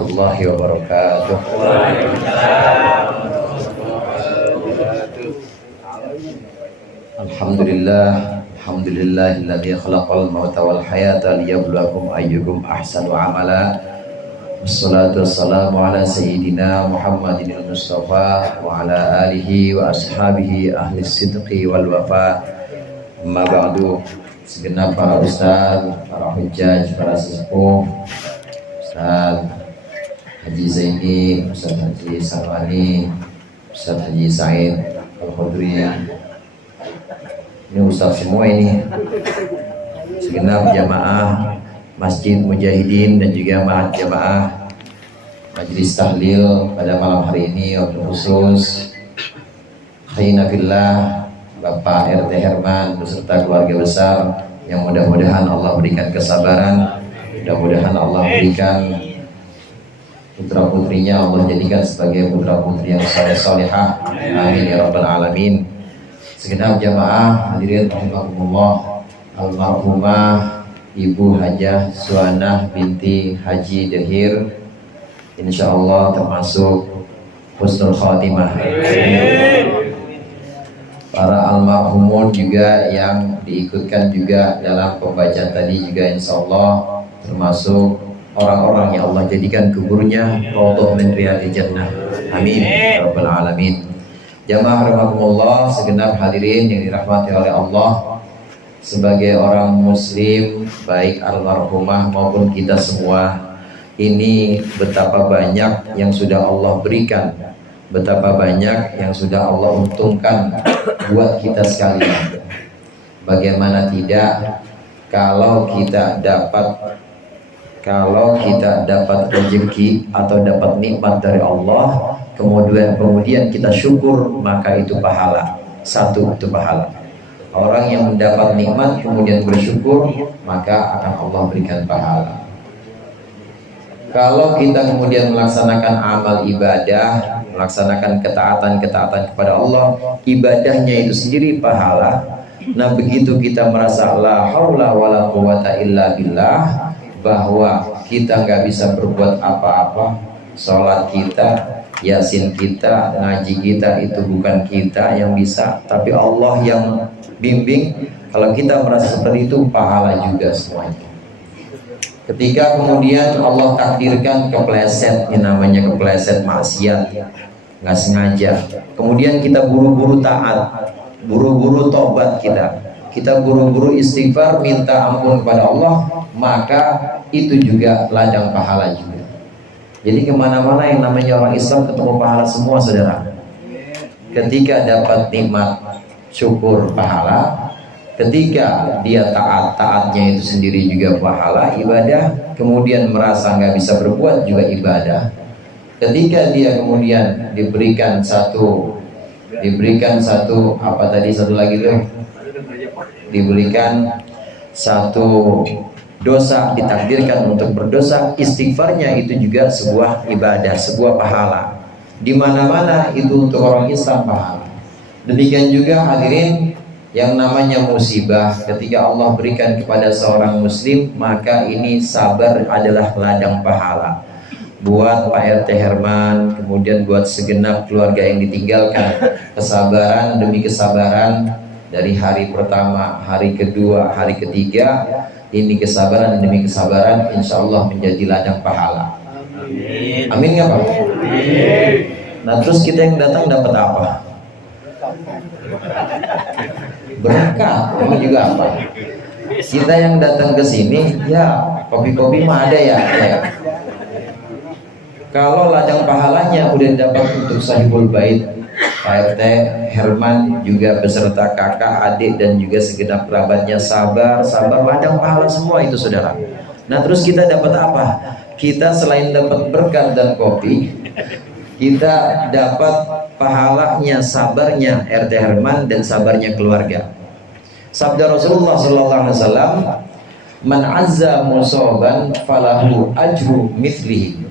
warahmatullahi wabarakatuh. Alhamdulillahilladzi khalaqal mauta wal hayata liyabluwakum ayyukum ahsanu amala. Wassalatu wassalamu ala sayyidina Muhammadin al-Mustafa wa ala alihi wa ashabihi ahli sidqi wal wafa. Amma ba'du. Segenap para ustaz, para hujjaj, para sesepuh, Ustaz Haji Zaini, Ustaz Haji Salwani, Ustaz Haji Said Al-Khudri. Ini ustaz semua ini. Segenap jamaah Masjid Mujahidin dan juga jamaah Majlis Tahlil pada malam hari ini, waktu khusus Khayna fillah Bapak RT Herman beserta keluarga besar, yang mudah-mudahan Allah berikan kesabaran, mudah-mudahan Allah berikan putra putrinya Allah jadikan sebagai putra putri yang saleh-salehah, amin ya rabbal alamin. Segenap jamaah hadirin rahimakumullah, almarhumah Ibu Hajah Suanah binti Haji Dahir insyaallah termasuk husnul khatimah. Para almarhumun juga yang diikutkan juga dalam pembacaan tadi juga insyaallah termasuk orang-orang yang Allah jadikan kuburnya raudhah min riyadil jannah, amin ya rabbal alamin. Jamaah rahimakumullah, segenap hadirin yang dirahmati oleh Allah, sebagai orang muslim baik almarhumah maupun kita semua, ini betapa banyak yang sudah Allah berikan, betapa banyak yang sudah Allah untungkan buat kita sekalian. Bagaimana tidak kalau kita dapat rezeki atau dapat nikmat dari Allah, kemudian kita syukur, maka itu pahala. Satu, itu pahala. Orang yang mendapat nikmat kemudian bersyukur, maka akan Allah berikan pahala. Kalau kita kemudian melaksanakan amal ibadah, melaksanakan ketaatan kepada Allah, ibadahnya itu sendiri pahala. Nah, begitu kita merasa la haula wala quwata illa billah, bahwa kita nggak bisa berbuat apa-apa, sholat kita, yasin kita, ngaji kita itu bukan kita yang bisa, tapi Allah yang bimbing. Kalau kita merasa seperti itu, pahala juga semuanya. Ketika kemudian Allah takdirkan kepleset, ini namanya kepleset maksiat, nggak sengaja, kemudian kita buru-buru taat, buru-buru tobat, kita buru-buru istighfar, minta ampun kepada Allah, maka itu juga ladang pahala juga. Jadi kemana-mana yang namanya orang Islam ketemu pahala semua, saudara. Ketika dapat nikmat, syukur, pahala. Ketika dia taatnya itu sendiri juga pahala, ibadah. Kemudian merasa nggak bisa berbuat juga ibadah. Ketika dia kemudian diberikan satu apa tadi, satu lagi tuh, diberikan satu dosa, ditakdirkan untuk berdosa, istighfarnya itu juga sebuah ibadah, sebuah pahala. Di mana-mana itu untuk orang Islam pahala. Demikian juga hadirin, yang namanya musibah ketika Allah berikan kepada seorang muslim, maka ini sabar adalah ladang pahala. Buat Pak RT Herman, kemudian buat segenap keluarga yang ditinggalkan, kesabaran demi kesabaran dari hari pertama, hari kedua, hari ketiga, ini kesabaran demi kesabaran, insya Allah menjadi ladang pahala. Amin. Amin nggak Pak? Amin. Nah, terus kita yang datang dapat apa? Berkah. Ini juga apa? Kita yang datang ke sini, ya kopi-kopi mah ada ya. Kalau ladang pahalanya udah dapat untuk sahibul bait, Pak RT Herman juga beserta kakak, adik dan juga segenap kerabatnya sabar, ladang pahala semua itu, saudara. Nah, terus kita dapat apa? Kita selain dapat berkat dan kopi, kita dapat pahalanya sabarnya RT Herman dan sabarnya keluarga. Sabda Rasulullah SAW, man azza musoban falahu ajru mithlihi.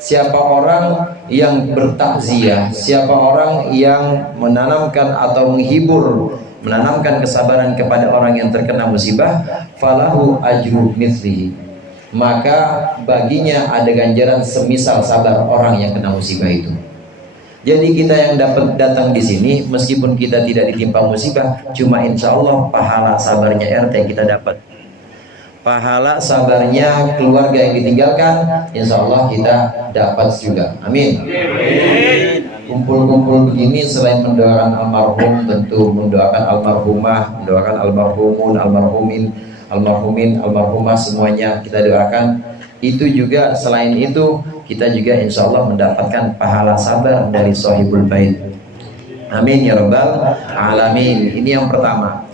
Siapa orang yang bertakziah, siapa orang yang menanamkan atau menghibur, menanamkan kesabaran kepada orang yang terkena musibah, falahu ajru mithlihi, maka baginya ada ganjaran semisal sabar orang yang kena musibah itu. Jadi kita yang dapat datang di sini, meskipun kita tidak ditimpa musibah, cuma insya Allah pahala sabarnya RT kita dapat. Pahala sabarnya keluarga yang ditinggalkan, insya Allah kita dapat juga. Amin. Kumpul-kumpul begini selain mendoakan almarhum, tentu mendoakan almarhumah, mendoakan almarhumun, almarhumin, almarhumah, semuanya kita doakan. Itu juga selain itu kita juga insya Allah mendapatkan pahala sabar dari sahibul bait. Amin ya rabbal alamin. Ini yang pertama.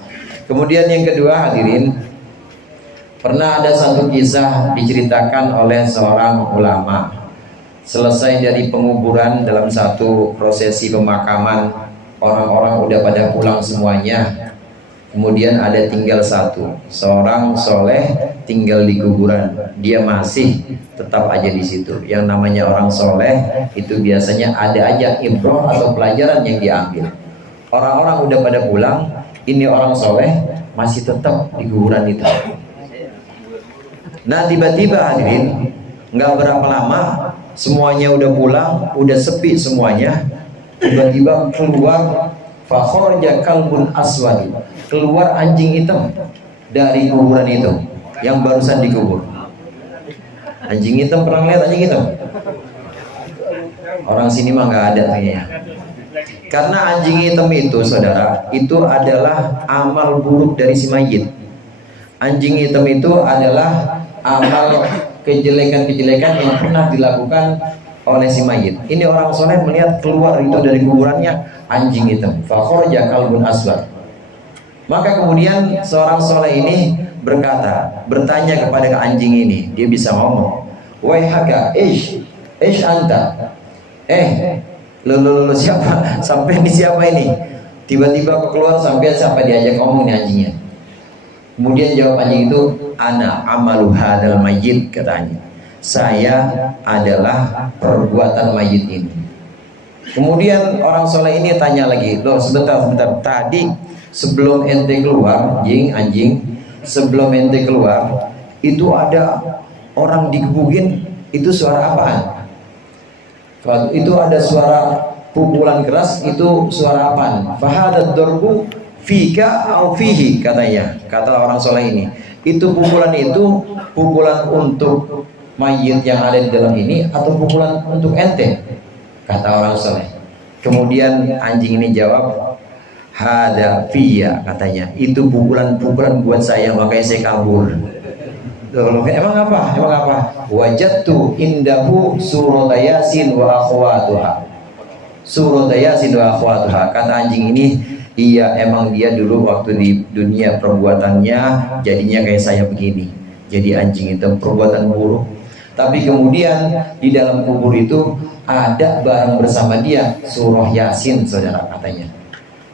Kemudian yang kedua, hadirin, pernah ada satu kisah diceritakan oleh seorang ulama. Selesai dari penguburan dalam satu prosesi pemakaman, orang-orang udah pada pulang semuanya. Kemudian ada tinggal satu, seorang soleh tinggal di kuburan. Dia masih tetap aja di situ. Yang namanya orang soleh itu biasanya ada aja ibrah atau pelajaran yang diambil. Orang-orang udah pada pulang, ini orang soleh masih tetap di kuburan itu. Nah tiba-tiba hadirin, nggak berapa lama semuanya udah pulang, udah sepi semuanya. Tiba-tiba keluar fakhraja kalbun aswad, keluar anjing hitam dari kuburan itu yang barusan dikubur. Anjing hitam, pernah lihat anjing hitam? Orang sini mah nggak ada kayaknya. Karena anjing hitam itu, saudara, itu adalah amal buruk dari si mayit. Anjing hitam itu adalah amal kejelekan-kejelekan yang pernah dilakukan oleh si mayit. Ini orang soleh melihat keluar itu dari kuburannya anjing hitam. Fakhraja kalbun aswad. Maka kemudian seorang soleh ini bertanya kepada anjing ini. Dia bisa ngomong, waihaka ish anta, lo siapa? Sampai di siapa ini? Tiba-tiba keluar sampai diajak ngomong nih anjingnya. Kemudian jawab anjing itu, ana amalu hadal mayyit, katanya. Saya adalah perbuatan mayit ini. Kemudian orang soleh ini tanya lagi, loh sebentar, tadi sebelum ente keluar, anjing, sebelum ente keluar, itu ada orang digebukin, itu suara apaan? Itu ada suara pukulan keras, itu suara apaan? Fahadat dorbu fika au fihi, katanya, kata orang soleh ini. Itu pukulan untuk mayit yang ada di dalam ini atau pukulan untuk ente, kata orang soleh. Kemudian anjing ini jawab, hada fiya, katanya, itu pukulan buat saya, makanya saya kabur. Loh, emang apa? Wajadtu indahu surat Yasin wa akhwatuha. Surat Yasin wa akhwatuha, kata anjing ini, iya emang dia dulu waktu di dunia perbuatannya jadinya kayak saya begini. Jadi anjing itu perbuatan buruk. Tapi kemudian di dalam kubur itu ada barang bersama dia, surah Yasin, saudara, katanya.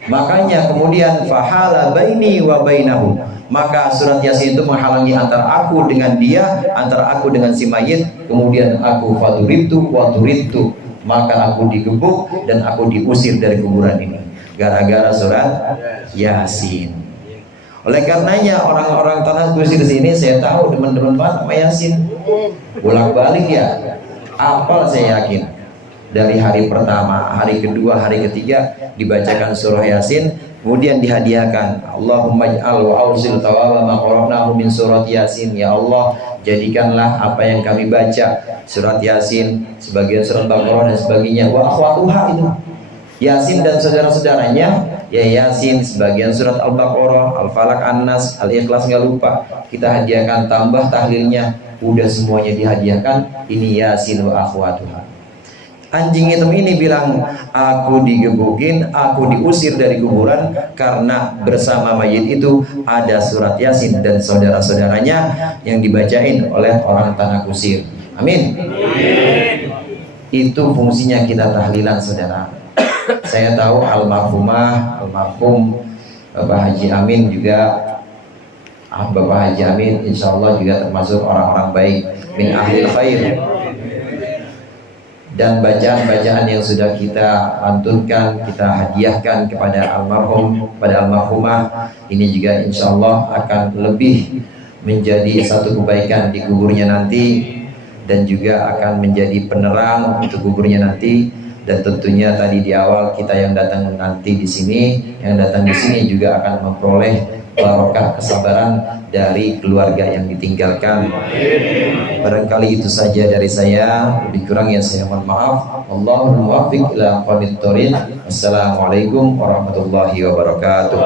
Makanya kemudian fahala baini wa bainahu, maka surat Yasin itu menghalangi antara aku dengan dia, antara aku dengan si mayit. Kemudian aku faduritu wa turitu, maka aku digebuk dan aku diusir dari kuburan ini gara-gara surat Yasin. Oleh karenanya orang-orang tanah kusir di sini, saya tahu teman-teman banget sama Yasin. Bolak-balik ya, apal saya yakin. Dari hari pertama, hari kedua, hari ketiga dibacakan surah Yasin, kemudian dihadiahkan. Allahumma ij'al wa awzil tawaba ma qara'nahu min surat Yasin. Ya Allah, jadikanlah apa yang kami baca surat Yasin, sebagian surat Baqarah dan sebagainya. Wa akhwatuha, itu Yasin dan saudara-saudaranya, ya Yasin, sebagian surat Al-Baqarah, Al-Falaq, An-Nas, Al-Ikhlas, nggak lupa kita hadiahkan, tambah tahlilnya, udah semuanya dihadiahkan. Ini Yasin wa akhwatuha. Anjing hitam ini bilang, aku digebukin, aku diusir dari kuburan karena bersama mayit itu ada surat Yasin dan saudara-saudaranya yang dibacain oleh orang tanah kusir. Amin. Itu fungsinya kita tahlilan, saudara. Saya tahu almarhum Bapak Haji Amin juga, Bapak Haji Amin insya Allah juga termasuk orang-orang baik, min ahlil khair. Dan bacaan-bacaan yang sudah kita lantunkan, kita hadiahkan kepada almarhum, pada almarhumah, ini juga insya Allah akan lebih menjadi satu kebaikan di kuburnya nanti, dan juga akan menjadi penerang untuk kuburnya nanti. Dan tentunya tadi di awal kita yang datang nanti di sini, yang datang di sini juga akan memperoleh barokah kesabaran dari keluarga yang ditinggalkan. Barangkali itu saja dari saya, lebih kurang yang saya mohon maaf. Allahumma muwaffiq ila aqwamit thoriq. Assalamualaikum warahmatullahi wabarakatuh.